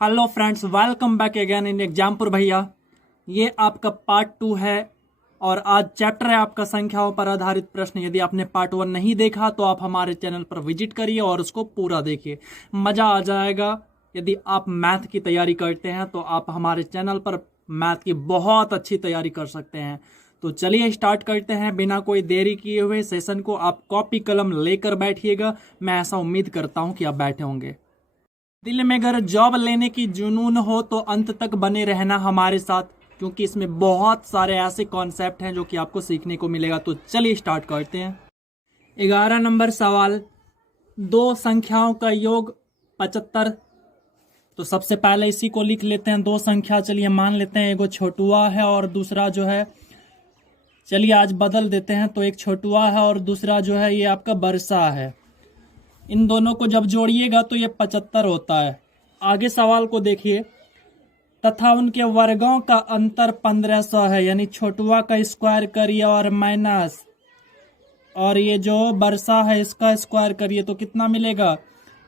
Hello friends, welcome back again in Exampur भैया। ये आपका पार्ट 2 है और आज चैप्टर है आपका संख्याओं पर आधारित प्रश्न। यदि आपने पार्ट 1 नहीं देखा तो आप हमारे चैनल पर विजिट करिए और उसको पूरा देखिए, मज़ा आ जाएगा। यदि आप मैथ की तैयारी करते हैं तो आप हमारे चैनल पर मैथ की बहुत अच्छी तैयारी कर सकते हैं। तो चलिए स्टार्ट करते हैं बिना कोई देरी किए हुए सेशन को। आप कॉपी कलम लेकर बैठिएगा, मैं ऐसा उम्मीद करता हूँ कि आप बैठे होंगे। दिल में अगर जॉब लेने की जुनून हो तो अंत तक बने रहना हमारे साथ, क्योंकि इसमें बहुत सारे ऐसे कॉन्सेप्ट हैं जो कि आपको सीखने को मिलेगा। तो चलिए स्टार्ट करते हैं। 11 नंबर सवाल, दो संख्याओं का योग 75। तो सबसे पहले इसी को लिख लेते हैं। दो संख्या चलिए मान लेते हैं, एगो छोटुआ है और दूसरा जो है, चलिए आज बदल देते हैं। तो एक छोटुआ है और दूसरा जो है ये आपका बरसा है। इन दोनों को जब जोड़िएगा तो ये 75 होता है। आगे सवाल को देखिए, तथा उनके वर्गों का अंतर 1500 है, यानी छोटुआ का स्क्वायर करिए और माइनस, और ये जो बरसा है इसका स्क्वायर करिए तो कितना मिलेगा,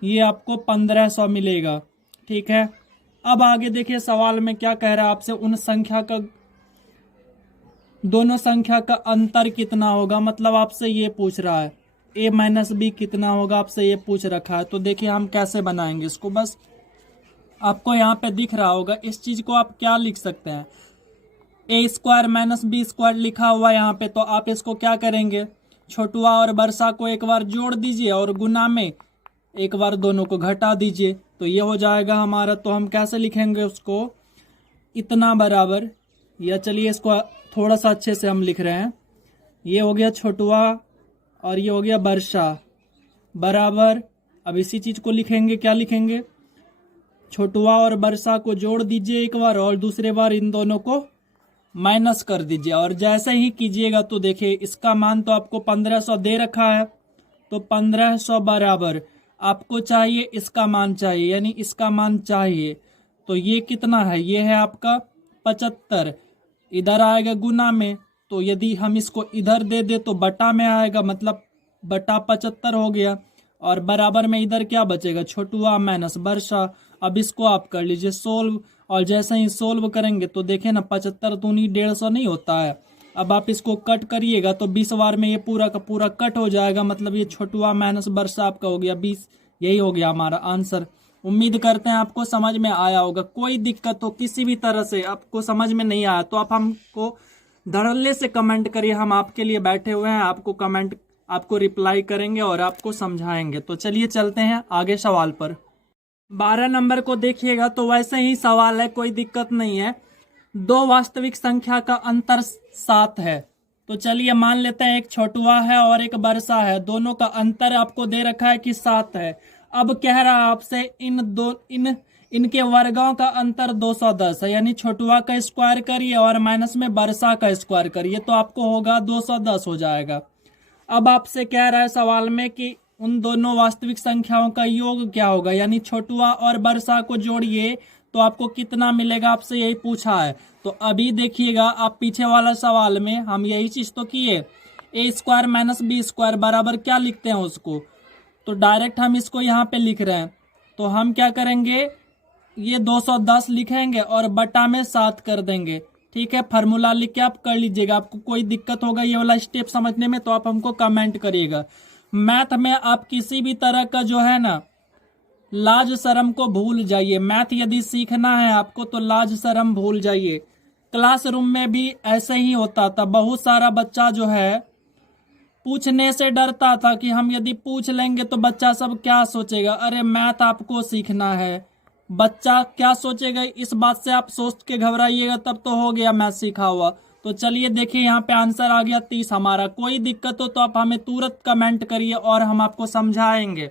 ये आपको 1500 मिलेगा। ठीक है, अब आगे देखिए सवाल में क्या कह रहा है आपसे, उन संख्या का, दोनों संख्या का अंतर कितना होगा, मतलब आपसे ये पूछ रहा है। a माइनस बी कितना होगा, आपसे ये पूछ रखा है। तो देखिए हम कैसे बनाएंगे इसको, बस आपको यहाँ पे दिख रहा होगा। इस चीज को आप क्या लिख सकते हैं, ए स्क्वायर माइनस बी स्क्वायर लिखा हुआ है यहाँ पे। तो आप इसको क्या करेंगे, छोटुआ और बरसा को एक बार जोड़ दीजिए और गुना में एक बार दोनों को घटा दीजिए, तो ये हो जाएगा हमारा। तो हम कैसे लिखेंगे उसको, इतना बराबर, या चलिए इसको थोड़ा सा अच्छे से हम लिख रहे हैं। ये हो गया छोटुआ और ये हो गया बरसा बराबर। अब इसी चीज को लिखेंगे, क्या लिखेंगे, छोटुआ और बरसा को जोड़ दीजिए एक बार और दूसरे बार इन दोनों को माइनस कर दीजिए। और जैसे ही कीजिएगा तो देखिए इसका मान तो आपको 1500 दे रखा है, तो 1500 बराबर आपको चाहिए इसका मान चाहिए, यानी इसका मान चाहिए। तो ये कितना है, ये है आपका 75। इधर आएगा गुना में, तो यदि हम इसको इधर दे दे तो बटा में आएगा, मतलब बटा 75 हो गया। और बराबर में इधर क्या बचेगा, छोटुआ माइनस बरसा। अब इसको आप कर लीजिए सोल्व, और जैसे ही सोल्व करेंगे तो देखें ना, 75 दूनी 150 नहीं होता है। अब आप इसको कट करिएगा तो 20 बार में ये पूरा का पूरा कट हो जाएगा, मतलब ये छोटुआ माइनस बरसा आपका हो गया 20। यही हो गया हमारा आंसर। उम्मीद करते हैं आपको समझ में आया होगा। कोई दिक्कत हो किसी भी तरह से आपको समझ में नहीं आया तो आप हमको धड़ल्ले से कमेंट करिए, हम आपके लिए बैठे हुए हैं। आपको कमेंट, आपको रिप्लाई करेंगे और आपको समझाएंगे। तो चलिए चलते हैं आगे सवाल पर। 12 नंबर को देखिएगा तो वैसे ही सवाल है, कोई दिक्कत नहीं है। दो वास्तविक संख्या का अंतर 7 है। तो चलिए मान लेते हैं एक छोटुआ है और एक बरसा है, दोनों का अंतर आपको दे रखा है कि 7 है। अब कह रहा है आपसे इनके वर्गों का अंतर 210 है, यानी छोटुआ का स्क्वायर करिए और माइनस में बरसा का स्क्वायर करिए तो आपको होगा 210 हो जाएगा। अब आपसे कह रहा है सवाल में कि उन दोनों वास्तविक संख्याओं का योग क्या होगा, यानी छोटुआ और बरसा को जोड़िए तो आपको कितना मिलेगा, आपसे यही पूछा है। तो अभी देखिएगा, आप पीछे वाला सवाल में हम यही चीज तो किए, ए स्क्वायर माइनस बी स्क्वायर बराबर क्या लिखते हैं उसको, तो डायरेक्ट हम इसको यहाँ पे लिख रहे हैं। तो हम क्या करेंगे, ये 210 लिखेंगे और बटा में 7 कर देंगे। ठीक है, फार्मूला लिख के आप कर लीजिएगा। आपको कोई दिक्कत होगा ये वाला स्टेप समझने में तो आप हमको कमेंट करिएगा। मैथ में आप किसी भी तरह का जो है ना, लाज शर्म को भूल जाइए। मैथ यदि सीखना है आपको तो लाज शर्म भूल जाइए। क्लासरूम में भी ऐसे ही होता था, बहुत सारा बच्चा जो है पूछने से डरता था कि हम यदि पूछ लेंगे तो बच्चा सब क्या सोचेगा। अरे मैथ आपको सीखना है, बच्चा क्या सोचेगा इस बात से आप सोच के घबराइएगा तब तो हो गया मैथ सीखा हुआ। तो चलिए देखिए यहाँ पे आंसर आ गया 30 हमारा। कोई दिक्कत हो तो आप हमें तुरंत कमेंट करिए और हम आपको समझाएंगे।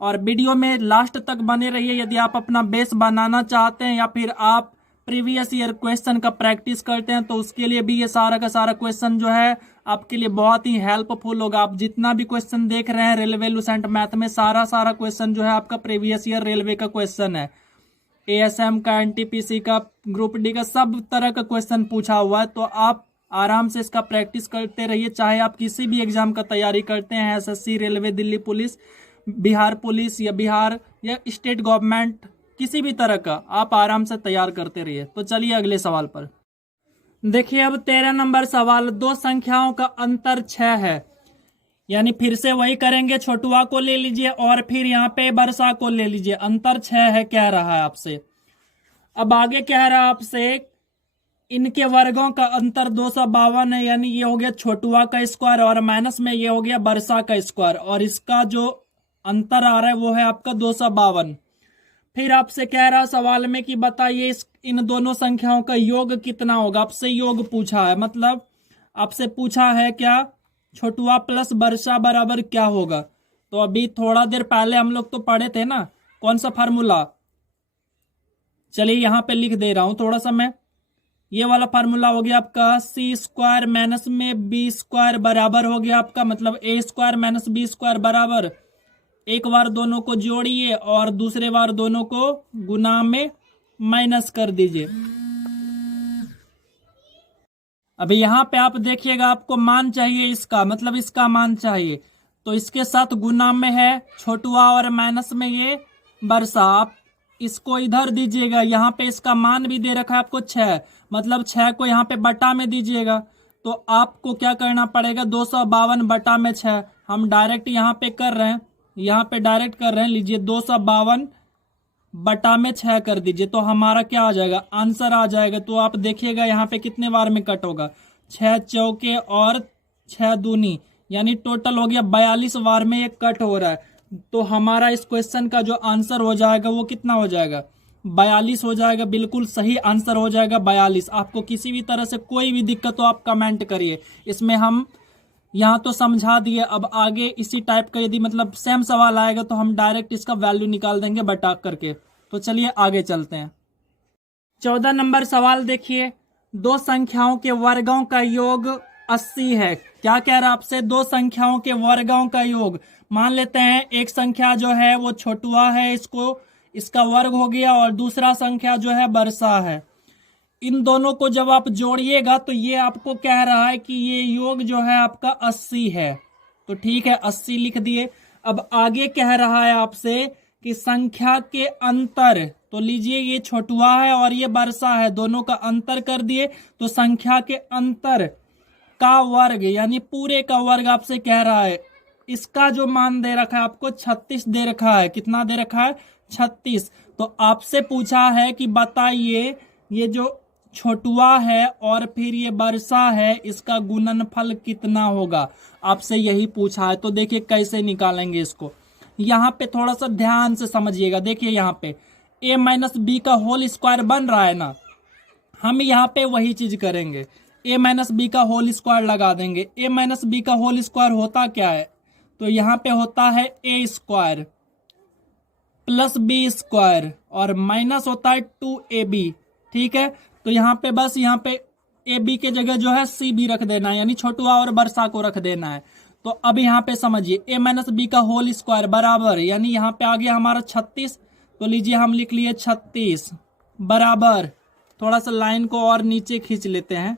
और वीडियो में लास्ट तक बने रहिए। यदि आप अपना बेस बनाना चाहते हैं या फिर आप प्रीवियस ईयर क्वेश्चन का प्रैक्टिस करते हैं तो उसके लिए भी ये सारा का सारा क्वेश्चन जो है आपके लिए बहुत ही हेल्पफुल होगा। आप जितना भी क्वेश्चन देख रहे हैं रेलवे लुसेंट मैथ में, सारा क्वेश्चन जो है आपका प्रीवियस ईयर रेलवे का क्वेश्चन है, एएसएम का, एनटीपीसी का, ग्रुप डी का, सब तरह का क्वेश्चन पूछा हुआ है। तो आप आराम से इसका प्रैक्टिस करते रहिए। चाहे आप किसी भी एग्जाम का तैयारी करते हैं, SSC, railway, Delhi police, Bihar police या बिहार या स्टेट गवर्नमेंट किसी भी तरह का आप आराम से तैयार करते रहिए। तो चलिए अगले सवाल पर। देखिए अब 13 नंबर सवाल, दो संख्याओं का अंतर 6 है, यानी फिर से वही करेंगे, छोटुआ को ले लीजिए और फिर यहाँ पे बरसा को ले लीजिए। अंतर 6 है कह रहा है आपसे। अब आगे कह रहा है आपसे इनके वर्गों का अंतर 252 है, यानी ये हो गया छोटुआ का स्क्वायर और माइनस में ये हो गया बरसा का स्क्वायर, और इसका जो अंतर आ रहा है वो है आपका 252। फिर आपसे कह रहा सवाल में कि बताइए इन दोनों संख्याओं का योग कितना होगा। आपसे योग पूछा है, मतलब आपसे पूछा है क्या छोटुआ प्लस बरसा बराबर क्या होगा। तो अभी थोड़ा देर पहले हम लोग तो पढ़े थे ना कौन सा फार्मूला, चलिए यहां पे लिख दे रहा हूं थोड़ा सा मैं। ये वाला फार्मूला हो गया आपका सी स्क्वायर माइनस में बी स्क्वायर बराबर हो गया आपका, मतलब ए स्क्वायर माइनस बी स्क्वायर बराबर, एक बार दोनों को जोड़िए और दूसरे बार दोनों को गुना में माइनस कर दीजिए। अभी यहां पे आप देखिएगा आपको मान चाहिए इसका, मतलब इसका मान चाहिए, तो इसके साथ गुना में है छोटुआ और माइनस में ये बरसा। आप इसको इधर दीजिएगा, यहाँ पे इसका मान भी दे रखा है आपको 6, मतलब 6 को यहाँ पे बटा में दीजिएगा। तो आपको क्या करना पड़ेगा 252 बटा में 6, हम डायरेक्ट यहाँ पे कर रहे हैं, यहाँ पे डायरेक्ट कर रहे हैं। लीजिए 252 बटा में 6 कर दीजिए, तो हमारा क्या आ जाएगा आंसर आ जाएगा। तो आप देखिएगा यहाँ पे कितने बार में कट होगा, 6 चौके और 6 दूनी, यानी टोटल हो गया 42 बार में ये कट हो रहा है। तो हमारा इस क्वेश्चन का जो आंसर हो जाएगा वो कितना हो जाएगा 42 हो जाएगा। बिल्कुल सही आंसर हो जाएगा 42। आपको किसी भी तरह से कोई भी दिक्कत हो आप कमेंट करिए, इसमें हम यहाँ तो समझा दिए। अब आगे इसी टाइप का यदि मतलब सेम सवाल आएगा तो हम डायरेक्ट इसका वैल्यू निकाल देंगे बटा करके। तो चलिए आगे चलते हैं। 14 नंबर सवाल देखिए, दो संख्याओं के वर्गों का योग 80 है। क्या कह रहा है आपसे, दो संख्याओं के वर्गों का योग। मान लेते हैं एक संख्या जो है वो छोटुआ है, इसका वर्ग हो गया, और दूसरा संख्या जो है बरसा है। इन दोनों को जब आप जोड़िएगा तो ये आपको कह रहा है कि ये योग जो है आपका 80 है। तो ठीक है 80 लिख दिए। अब आगे कह रहा है आपसे कि संख्या के अंतर, तो लीजिए ये छोटुआ है और ये बरसा है, दोनों का अंतर कर दिए, तो संख्या के अंतर का वर्ग यानी पूरे का वर्ग आपसे कह रहा है। इसका जो मान दे रखा है आपको 36 दे रखा है। कितना दे रखा है 36। तो आपसे पूछा है कि बताइए ये जो छोटुआ है और फिर ये बरसा है इसका गुणनफल कितना होगा, आपसे यही पूछा है। तो देखिए कैसे निकालेंगे इसको, यहाँ पे थोड़ा सा ध्यान से समझिएगा। देखिए यहाँ पे a माइनस बी का होल स्क्वायर बन रहा है ना, हम यहाँ पे वही चीज करेंगे, a माइनस बी का होल स्क्वायर लगा देंगे। a माइनस बी का होल स्क्वायर होता क्या है, तो यहाँ पे होता है a square plus B square और माइनस होता है 2ab। ठीक है, तो यहाँ पे बस यहाँ पे ए बी के जगह जो है सी बी रख देना है, यानी छोटुआ और बरसा को रख देना है। तो अब यहाँ पे समझिए ए माइनस बी का होल स्क्वायर बराबर, यानी यहाँ पे आ गया हमारा 36। तो लीजिए हम लिख लिए 36 बराबर, थोड़ा सा लाइन को और नीचे खींच लेते हैं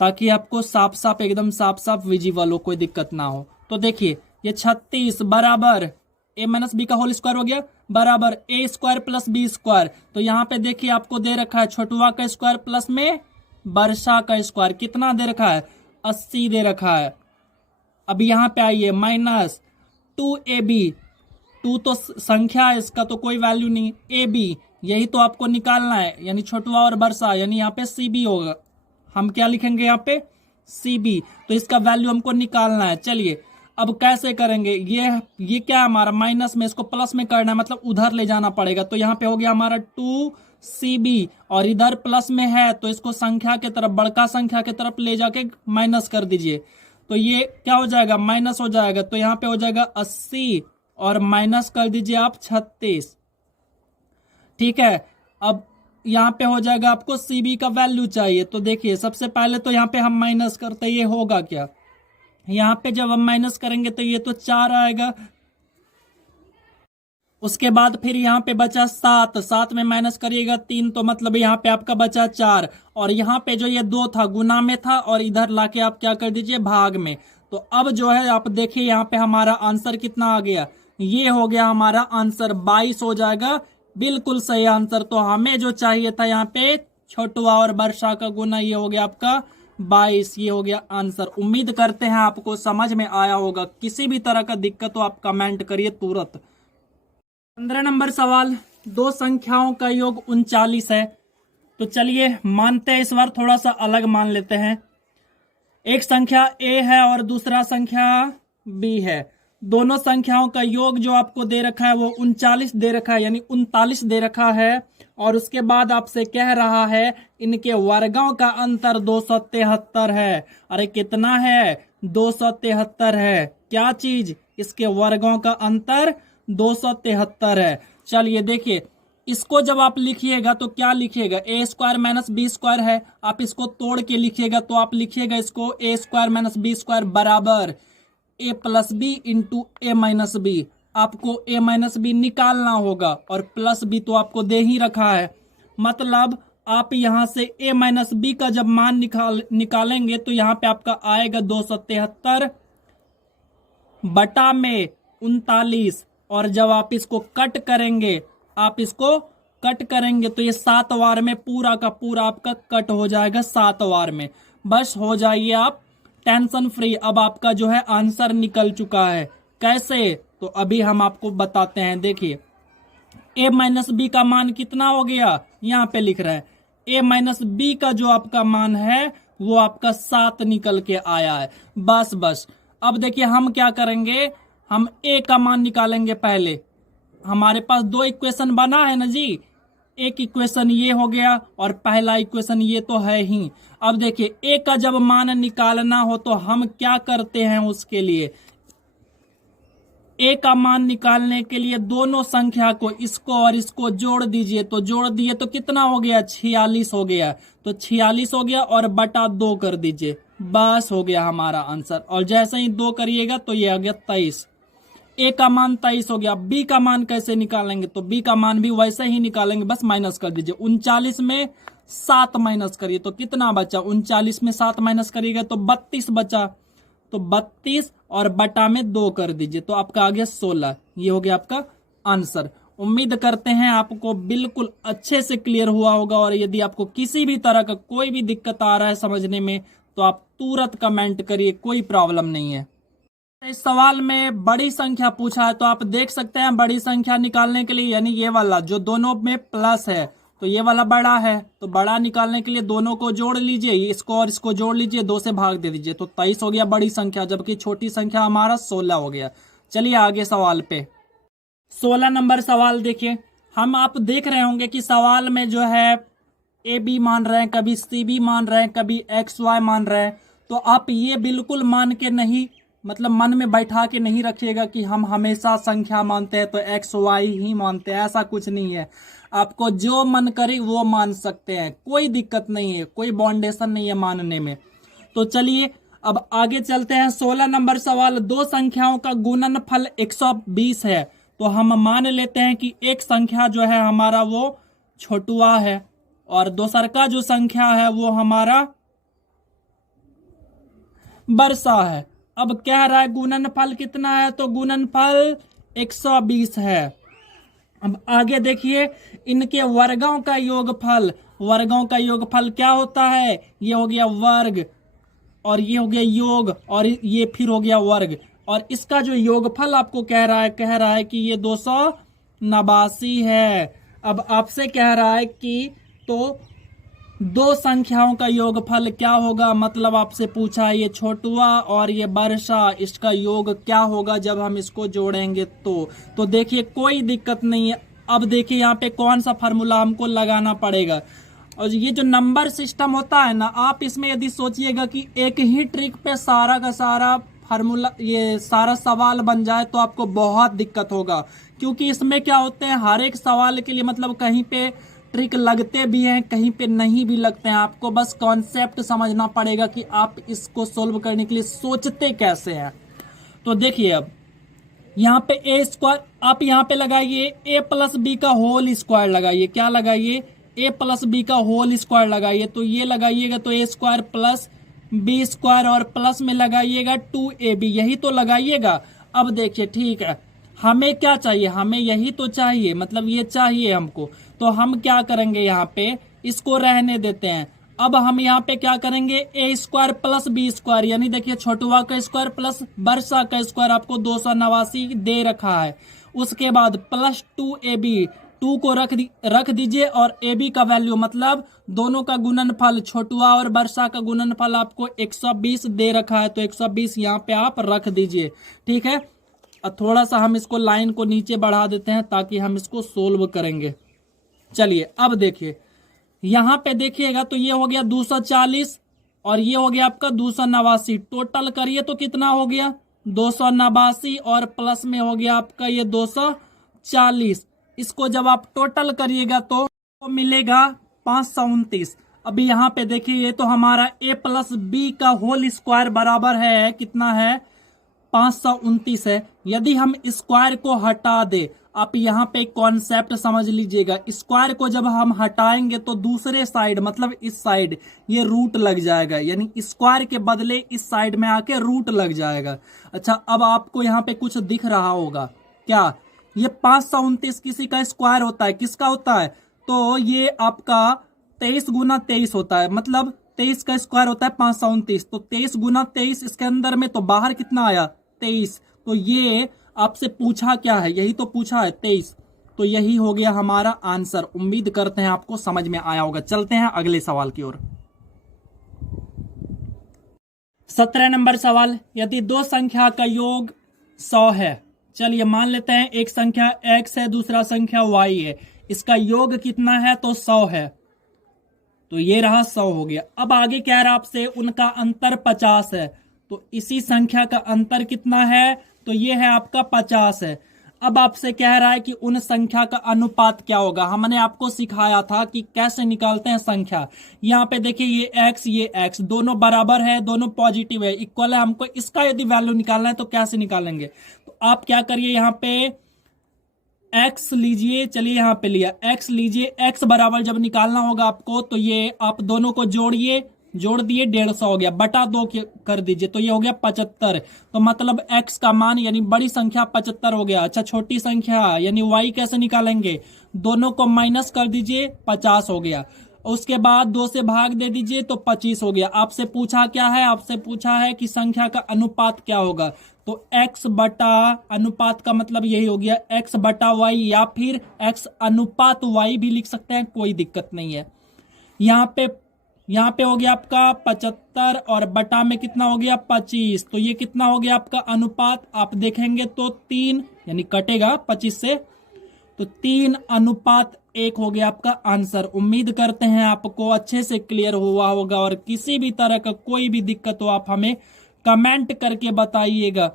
ताकि आपको साफ साफ एकदम साफ साफ विजिबल हो, कोई दिक्कत ना हो। तो देखिए ये 36 बराबर ए माइनस बी का होल स्क्वायर हो गया बराबर ए स्क्वायर प्लस बी स्क्वायर। तो यहाँ पे देखिए आपको दे रखा है छोटुआ का स्क्वायर प्लस में बरसा का स्क्वायर, कितना दे रखा है 80 दे रखा है। अब यहाँ पे आइए माइनस 2ab, 2 तो संख्या है इसका तो कोई वैल्यू नहीं, ab यही तो आपको निकालना है, यानी छोटुआ और बरसा, यानी यहाँ पे cb होगा। हम क्या लिखेंगे यहाँ पे cb, तो इसका वैल्यू हमको निकालना है। चलिए अब कैसे करेंगे, ये क्या है हमारा माइनस में, इसको प्लस में करना है, मतलब उधर ले जाना पड़ेगा। तो यहाँ पे हो गया हमारा 2cb और इधर प्लस में है तो इसको संख्या के तरफ, बड़का संख्या के तरफ ले जाके माइनस कर दीजिए। तो ये क्या हो जाएगा माइनस हो जाएगा, तो यहाँ पे हो जाएगा 80 और माइनस कर दीजिए आप 36। ठीक है, अब यहाँ पे हो जाएगा आपको cb का वैल्यू चाहिए। तो देखिए सबसे पहले तो यहाँ पे हम माइनस करते, ये होगा क्या, यहाँ पे जब हम माइनस करेंगे तो ये तो 4 आएगा, उसके बाद फिर यहाँ पे बचा 7, 7 में माइनस करिएगा 3, तो मतलब यहाँ पे आपका बचा 4, और यहाँ पे जो ये 2 था गुना में था और इधर लाके आप क्या कर दीजिए भाग में। तो अब जो है आप देखिए यहाँ पे हमारा आंसर कितना आ गया, ये हो गया हमारा आंसर 22 हो जाएगा बिल्कुल सही आंसर। तो हमें जो चाहिए था यहाँ पे छोटुआ और वर्षा का गुना, ये हो गया आपका 22, ये हो गया आंसर। उम्मीद करते हैं आपको समझ में आया होगा। किसी भी तरह का दिक्कत हो आप कमेंट करिए तुरंत। 15 नंबर सवाल, दो संख्याओं का योग 39 है। तो चलिए मानते हैं, इस बार थोड़ा सा अलग मान लेते हैं। एक संख्या ए है और दूसरा संख्या बी है। दोनों संख्याओं का योग जो आपको दे रखा है वो 39 दे रखा है, यानी 39 दे रखा है। और उसके बाद आपसे कह रहा है इनके वर्गों का अंतर 273 है। अरे कितना है? 273 है। क्या चीज? इसके वर्गों का अंतर 273 है। चलिए देखिए, इसको जब आप लिखिएगा तो क्या लिखिएगा? ए स्क्वायर माइनस बी स्क्वायर है। आप इसको तोड़ के लिखिएगा तो आप लिखिएगा इसको ए स्क्वायर माइनस बी स्क्वायर बराबर ए प्लस बी इंटू ए माइनस बी। आपको ए माइनस बी निकालना होगा और प्लस बी तो आपको दे ही रखा है। मतलब आप यहां से ए माइनस बी का जब मान निकालेंगे तो यहां पे आपका आएगा 273 बटा में 39। और जब आप इसको कट करेंगे, तो ये 7 वार में पूरा का पूरा आपका कट हो जाएगा 7 वार में। बस हो जाइए आप टेंशन फ्री। अब आपका जो है आंसर निकल चुका है। कैसे? तो अभी हम आपको बताते हैं। देखिए a माइनस बी का मान कितना हो गया, यहाँ पे लिख रहे हैं a माइनस बी का जो आपका मान है वो आपका 7 निकल के आया है। बस अब देखिए हम क्या करेंगे, हम a का मान निकालेंगे। पहले हमारे पास 2 इक्वेशन बना है ना जी। एक इक्वेशन ये हो गया और पहला इक्वेशन ये तो है ही। अब देखिए ए का जब मान निकालना हो तो हम क्या करते हैं, उसके लिए ए का मान निकालने के लिए दोनों संख्या को, इसको और इसको जोड़ दीजिए। तो जोड़ दिए तो कितना हो गया? 46 हो गया। तो 46 हो गया और बटा 2 कर दीजिए। बस हो गया हमारा आंसर। और जैसे ही 2 करिएगा तो ये आ गया 23। ए का मान 23 हो गया। बी का मान कैसे निकालेंगे? तो बी का मान भी वैसे ही निकालेंगे, बस माइनस कर दीजिए। 39 में 7 माइनस करिए तो कितना बचा? 39 में 7 माइनस करिएगा तो 32 बचा। तो 32 और बटा में 2 कर दीजिए तो आपका आ गया 16। ये हो गया आपका आंसर। उम्मीद करते हैं आपको बिल्कुल अच्छे से क्लियर हुआ होगा। और यदि आपको किसी भी तरह का कोई भी दिक्कत आ रहा है समझने में तो आप तुरंत कमेंट करिए, कोई प्रॉब्लम नहीं है। इस सवाल में बड़ी संख्या पूछा है तो आप देख सकते हैं बड़ी संख्या निकालने के लिए, यानी ये वाला जो दोनों में प्लस है तो ये वाला बड़ा है। तो बड़ा निकालने के लिए दोनों को जोड़ लीजिए, इसको और इसको जोड़ लीजिए, 2 से भाग दे दीजिए तो 23 हो गया बड़ी संख्या, जबकि छोटी संख्या हमारा 16 हो गया। चलिए आगे सवाल पे। 16 नंबर सवाल देखिए। आप देख रहे होंगे कि सवाल में जो है ए बी मान रहे हैं, कभी सी बी मान रहे हैं, कभी एक्स वाई मान रहे हैं। तो आप ये बिल्कुल मान के नहीं, मतलब मन में बैठा के नहीं रखिएगा कि हम हमेशा संख्या मानते हैं तो एक्स वाई ही मानते हैं। ऐसा कुछ नहीं है। आपको जो मन करे वो मान सकते हैं, कोई दिक्कत नहीं है, कोई बाउंडेशन नहीं है मानने में। तो चलिए अब आगे चलते हैं। 16 नंबर सवाल, दो संख्याओं का गुणनफल 120 है। तो हम मान लेते हैं कि एक संख्या जो है हमारा वो छोटुआ है और दूसर का जो संख्या है वो हमारा वर्षा है। अब कह रहा है गुणनफल कितना है, तो गुणनफल 120 है। अब आगे देखिए, इनके वर्गों का योगफल क्या होता है? ये हो गया वर्ग और ये हो गया योग और ये फिर हो गया वर्ग। और इसका जो योगफल आपको कह रहा है कि ये 289 है। अब आपसे कह रहा है कि तो दो संख्याओं का योगफल क्या होगा, मतलब आपसे पूछा है ये छोटुआ और ये वर्षा, इसका योग क्या होगा जब हम इसको जोड़ेंगे। तो देखिए कोई दिक्कत नहीं है। अब देखिए यहाँ पे कौन सा फार्मूला हमको लगाना पड़ेगा। और ये जो नंबर सिस्टम होता है ना, आप इसमें यदि सोचिएगा कि एक ही ट्रिक पे सारा का सारा फार्मूला, ये सारा सवाल बन जाए तो आपको बहुत दिक्कत होगा। क्योंकि इसमें क्या होते हैं, हर एक सवाल के लिए मतलब कहीं पे ट्रिक लगते भी हैं, कहीं पे नहीं भी लगते हैं। आपको बस कॉन्सेप्ट समझना पड़ेगा कि आप इसको सोल्व करने के लिए सोचते कैसे हैं। तो देखिए अब यहाँ पे ए स्क्वायर आप यहाँ पे लगाइए, ए प्लस बी का होल स्क्वायर लगाइए। क्या लगाइए? ए प्लस बी का होल स्क्वायर लगाइए। तो ये लगाइएगा तो ए स्क्वायर प्लस बी स्क्वायर और प्लस में लगाइएगा 2ab, यही तो लगाइएगा। अब देखिए ठीक है, हमें क्या चाहिए, हमें यही तो चाहिए, मतलब ये चाहिए हमको। तो हम क्या करेंगे, यहाँ पे इसको रहने देते हैं। अब हम यहाँ पे क्या करेंगे, ए स्क्वायर प्लस बी स्क्वायर, यानी देखिए छोटुआ का स्क्वायर प्लस वर्षा का स्क्वायर आपको 289 दे रखा है। उसके बाद प्लस 2ab, 2 को रख दीजिए और ab का वैल्यू मतलब दोनों का गुणनफल, छोटुआ और वर्षा का गुणनफल आपको 120 दे रखा है, तो 120 यहाँ पे आप रख दीजिए। ठीक है, थोड़ा सा हम इसको लाइन को नीचे बढ़ा देते हैं ताकि हम इसको सोल्व करेंगे। चलिए अब देखिए, यहां पे देखिएगा तो ये हो गया 240 और ये हो गया आपका 289, टोटल करिए तो कितना हो गया 289 और प्लस में हो गया आपका ये 240। इसको जब आप टोटल करिएगा तो मिलेगा 529। अभी यहाँ पे देखिए, ये तो हमारा a प्लस बी का होल स्क्वायर बराबर है कितना है 529 है। यदि हम स्क्वायर को हटा दे, आप यहाँ पे कॉन्सेप्ट समझ लीजिएगा, स्क्वायर को जब हम हटाएंगे तो दूसरे साइड मतलब इस साइड ये रूट लग जाएगा, यानी स्क्वायर के बदले इस साइड में आके रूट लग जाएगा। अच्छा, अब आपको यहाँ पे कुछ दिख रहा होगा क्या, ये 529 किसी का स्क्वायर होता है, किसका होता है, तो ये आपका 23 गुना 23 होता है, मतलब 23 का स्क्वायर होता है 529, तो 23 गुना 23 इसके अंदर में, तो बाहर कितना आया 23, तो ये आपसे पूछा क्या है, यही तो पूछा है 23, तो यही हो गया हमारा आंसर। उम्मीद करते हैं आपको समझ में आया होगा। चलते हैं अगले सवाल की ओर। 17 नंबर सवाल, यदि दो संख्या का योग 100 है, चलिए मान लेते हैं एक संख्या x है, दूसरा संख्या y है, इसका योग कितना है तो 100 है, तो ये रहा 100 हो गया। अब आगे कह रहा आपसे उनका अंतर 50 है, तो इसी संख्या का अंतर कितना है, तो ये है आपका 50 है। अब आपसे कह रहा है कि उन संख्या का अनुपात क्या होगा। हमने आपको सिखाया था कि कैसे निकालते हैं संख्या। यहाँ पे देखिए ये x दोनों बराबर है, दोनों पॉजिटिव है, इक्वल है, हमको इसका यदि वैल्यू निकालना है तो कैसे निकालेंगे, तो आप क्या करिए, यहाँ पे x लीजिए, चलिए यहाँ पे लिया x लीजिए, x बराबर जब निकालना होगा आपको तो ये आप दोनों को जोड़िए, जोड़ दिए 150 हो गया, बटा 2 कर दीजिए, तो ये हो गया 75, तो मतलब x का मान यानी बड़ी संख्या 75 हो गया। अच्छा, छोटी संख्या यानी y कैसे निकालेंगे, दोनों को माइनस कर दीजिए 50 हो गया, उसके बाद 2 से भाग दे दीजिए तो 25 हो गया। आपसे पूछा क्या है, आपसे पूछा है कि संख्या का अनुपात क्या होगा, तो x बटा अनुपात का मतलब यही हो गया x बटा y, या फिर x अनुपात y भी लिख सकते हैं, कोई दिक्कत नहीं है। यहाँ पे हो गया आपका 75 और बटा में कितना हो गया 25, तो ये कितना हो गया आपका अनुपात, आप देखेंगे तो 3 यानी कटेगा 25 से, तो 3:1 हो गया आपका आंसर। उम्मीद करते हैं आपको अच्छे से क्लियर हुआ होगा, और किसी भी तरह का कोई भी दिक्कत हो आप हमें कमेंट करके बताइएगा,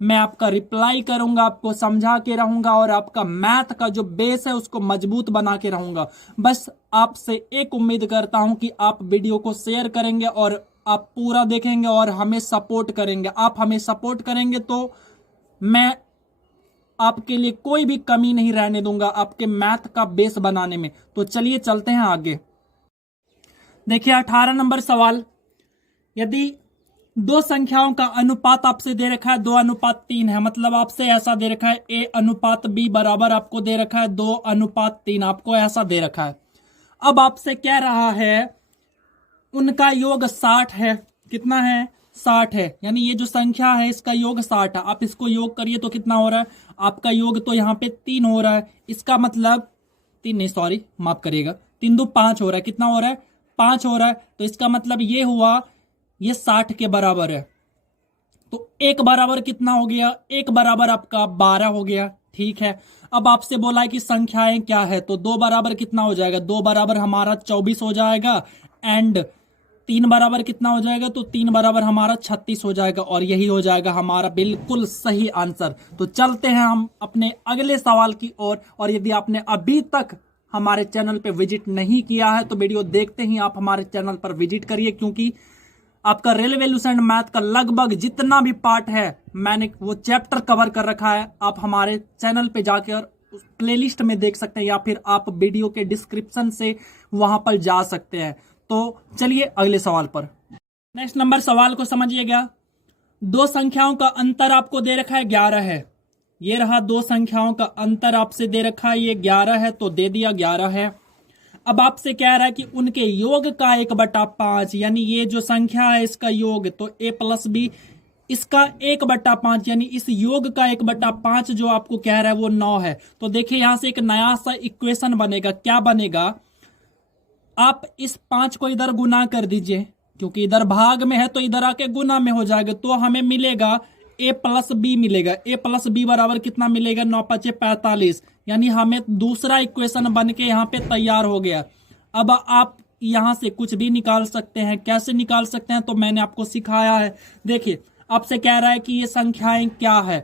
मैं आपका रिप्लाई करूंगा, आपको समझा के रहूंगा और आपका मैथ का जो बेस है उसको मजबूत बना के रहूंगा। बस आपसे एक उम्मीद करता हूं कि आप वीडियो को शेयर करेंगे और आप पूरा देखेंगे और हमें सपोर्ट करेंगे। आप हमें सपोर्ट करेंगे तो मैं आपके लिए कोई भी कमी नहीं रहने दूंगा आपके मैथ का बेस बनाने में। तो चलिए चलते हैं आगे। देखिए 18 नंबर सवाल, यदि दो संख्याओं का अनुपात आपसे दे रखा है 2:3 है, मतलब आपसे ऐसा दे रखा है a/b बराबर आपको दे रखा है 2:3, आपको ऐसा दे रखा है। अब आपसे कह रहा है उनका योग 60 है, कितना है 60 है, यानी ये जो संख्या है इसका योग 60 है। आप इसको योग करिए तो कितना हो रहा है, आपका योग तो यहाँ पे 3 हो रहा है, इसका मतलब 3 नहीं, सॉरी माफ करिएगा, 3 2 5 हो रहा है, कितना हो रहा है 5 हो रहा है, तो इसका मतलब ये हुआ ये 60 के बराबर है। तो 1 बराबर कितना हो गया, 1 बराबर आपका 12 हो गया। ठीक है, अब आपसे बोला है कि संख्याएं क्या है, तो 2 बराबर कितना हो जाएगा, 2 बराबर हमारा 24 हो जाएगा, एंड 3 बराबर कितना हो जाएगा, तो 3 बराबर हमारा 36 हो जाएगा, और यही हो जाएगा हमारा बिल्कुल सही आंसर। तो चलते हैं हम अपने अगले सवाल की ओर, और यदि आपने अभी तक हमारे चैनल पे विजिट नहीं किया है तो वीडियो देखते ही आप हमारे चैनल पर विजिट करिए, क्योंकि आपका रेवोल्यूशन मैथ का लगभग जितना भी पार्ट है मैंने वो चैप्टर कवर कर रखा है। आप हमारे चैनल पे जाकर प्लेलिस्ट में देख सकते हैं, या फिर आप वीडियो के डिस्क्रिप्शन से वहां पर जा सकते हैं। तो चलिए अगले सवाल पर। नेक्स्ट नंबर सवाल को समझिएगा, दो संख्याओं का अंतर आपको दे रखा है 11 है, ये रहा दो संख्याओं का अंतर आपसे दे रखा है, ये 11 है तो दे दिया 11 है। अब आपसे कह रहा है कि उनके योग का 1/5, यानी ये जो संख्या है इसका योग, तो a प्लस बी, इसका 1/5 यानी इस योग का 1/5 जो आपको कह रहा है वो 9 है। तो देखिए यहां से एक नया सा इक्वेशन बनेगा। क्या बनेगा, आप इस 5 को इधर गुना कर दीजिए, क्योंकि इधर भाग में है तो इधर आके गुना में हो जाएगा, तो हमें मिलेगा a प्लस बी मिलेगा। a प्लस बी बराबर कितना मिलेगा, 9×5 = 45, यानी हमें दूसरा इक्वेशन बन के यहाँ पे तैयार हो गया। अब आप यहां से कुछ भी निकाल सकते हैं। कैसे निकाल सकते हैं तो मैंने आपको सिखाया है। देखिए आपसे कह रहा है कि ये संख्याएं क्या है,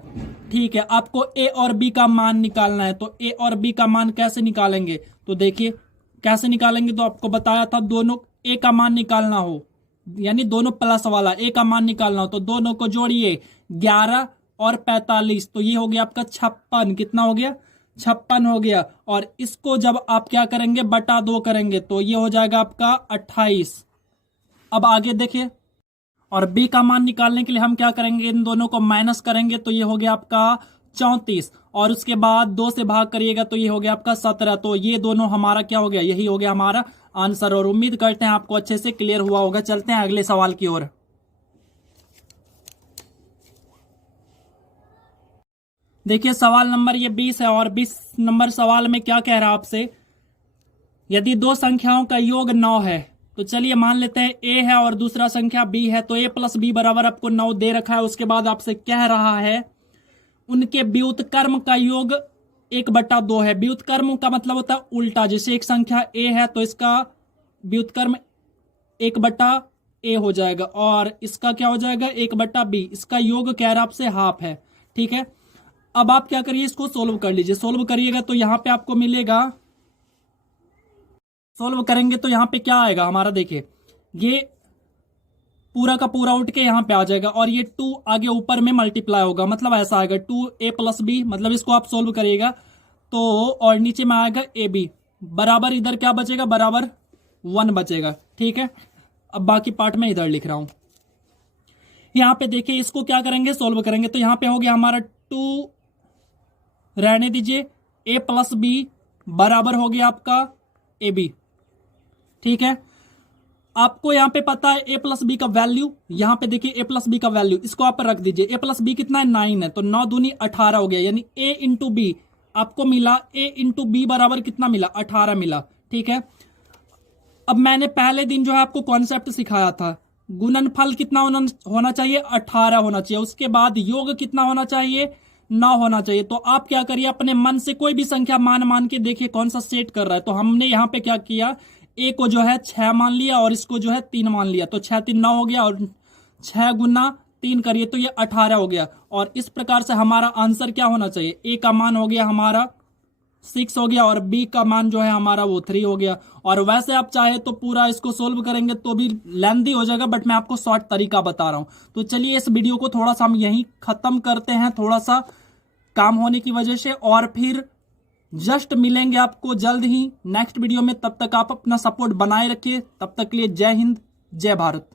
ठीक है, आपको a और b का मान निकालना है। तो a और b का मान कैसे निकालेंगे, तो देखिए कैसे निकालेंगे, तो आपको बताया था दोनों a का मान निकालना हो, यानी दोनों प्लस वाला a का मान निकालना हो, तो दोनों को जोड़िए, 11 और 45, तो ये हो गया आपका 56। कितना हो गया, 56 हो गया। और इसको जब आप क्या करेंगे, बटा 2 करेंगे, तो ये हो जाएगा आपका 28। अब आगे देखिए, और b का मान निकालने के लिए हम क्या करेंगे, इन दोनों को माइनस करेंगे, तो ये हो गया आपका 34, और उसके बाद 2 से भाग करिएगा तो ये हो गया आपका 17। तो ये दोनों हमारा क्या हो गया, यही हो गया हमारा आंसर। और उम्मीद करते हैं आपको अच्छे से क्लियर हुआ होगा। चलते हैं अगले सवाल की ओर। देखिए सवाल नंबर ये 20 है, और 20 नंबर सवाल में क्या कह रहा है आपसे, यदि दो संख्याओं का योग 9 है, तो चलिए मान लेते हैं a है और दूसरा संख्या b है, तो a प्लस b बराबर आपको 9 दे रखा है। उसके बाद आपसे कह रहा है उनके व्युत्क्रम का योग 1/2 है। व्युत्क्रम का मतलब होता है उल्टा, जैसे एक संख्या a है तो इसका व्युत्क्रम 1/a हो जाएगा, और इसका क्या हो जाएगा 1/b। इसका योग कह रहा है आपसे हाफ है, ठीक है। अब आप क्या करिए, इसको सोल्व कर लीजिए। सोल्व करिएगा तो यहां पे आपको मिलेगा, सोल्व करेंगे तो यहां पे क्या आएगा हमारा, देखिए ये पूरा का पूरा उठ के यहां पे आ जाएगा, और ये 2 आगे ऊपर में मल्टीप्लाई होगा, मतलब ऐसा आएगा 2a प्लस b, मतलब इसको आप सोल्व करिएगा तो, और नीचे में आएगा ab बराबर, इधर क्या बचेगा, बराबर 1 बचेगा, ठीक है। अब बाकी पार्ट में इधर लिख रहा हूं। यहां पे देखिए इसको क्या करेंगे, सोल्व करेंगे, तो यहां पे हो गया हमारा 2, रहने दीजिए, a प्लस बी बराबर हो गया आपका ab, ठीक है। आपको यहां पे पता है a प्लस बी का वैल्यू, यहां पे देखिए a प्लस बी का वैल्यू, इसको आप रख दीजिए। a प्लस बी कितना है, 9 है, तो 9 दूनी 18 हो गया, यानी a इंटू बी आपको मिला, a इंटू बी बराबर कितना मिला, 18 मिला, ठीक है। अब मैंने पहले दिन जो है आपको कॉन्सेप्ट सिखाया था, गुणनफल कितना होना चाहिए, 18 होना चाहिए, उसके बाद योग कितना होना चाहिए, 9 होना चाहिए। तो आप क्या करिए, अपने मन से कोई भी संख्या मान के देखिए कौन सा सेट कर रहा है। तो हमने यहाँ पे क्या किया, a को जो है 6 मान लिया और इसको जो है 3 मान लिया, तो 6 3 9 हो गया, और 6 गुना 3 करिए तो ये 18 हो गया। और इस प्रकार से हमारा आंसर क्या होना चाहिए, a का मान हो गया हमारा 6 हो गया, और b का मान जो है हमारा वो 3 हो गया। और वैसे आप चाहे तो पूरा इसको सोल्व करेंगे तो भी लेंथी हो जाएगा, बट मैं आपको शॉर्ट तरीका बता रहा हूं। तो चलिए इस वीडियो को थोड़ा सा हम यहीं खत्म करते हैं, थोड़ा सा काम होने की वजह से, और फिर जस्ट मिलेंगे आपको जल्द ही नेक्स्ट वीडियो में। तब तक आप अपना सपोर्ट बनाए रखिए, तब तक के लिए जय हिंद, जय भारत।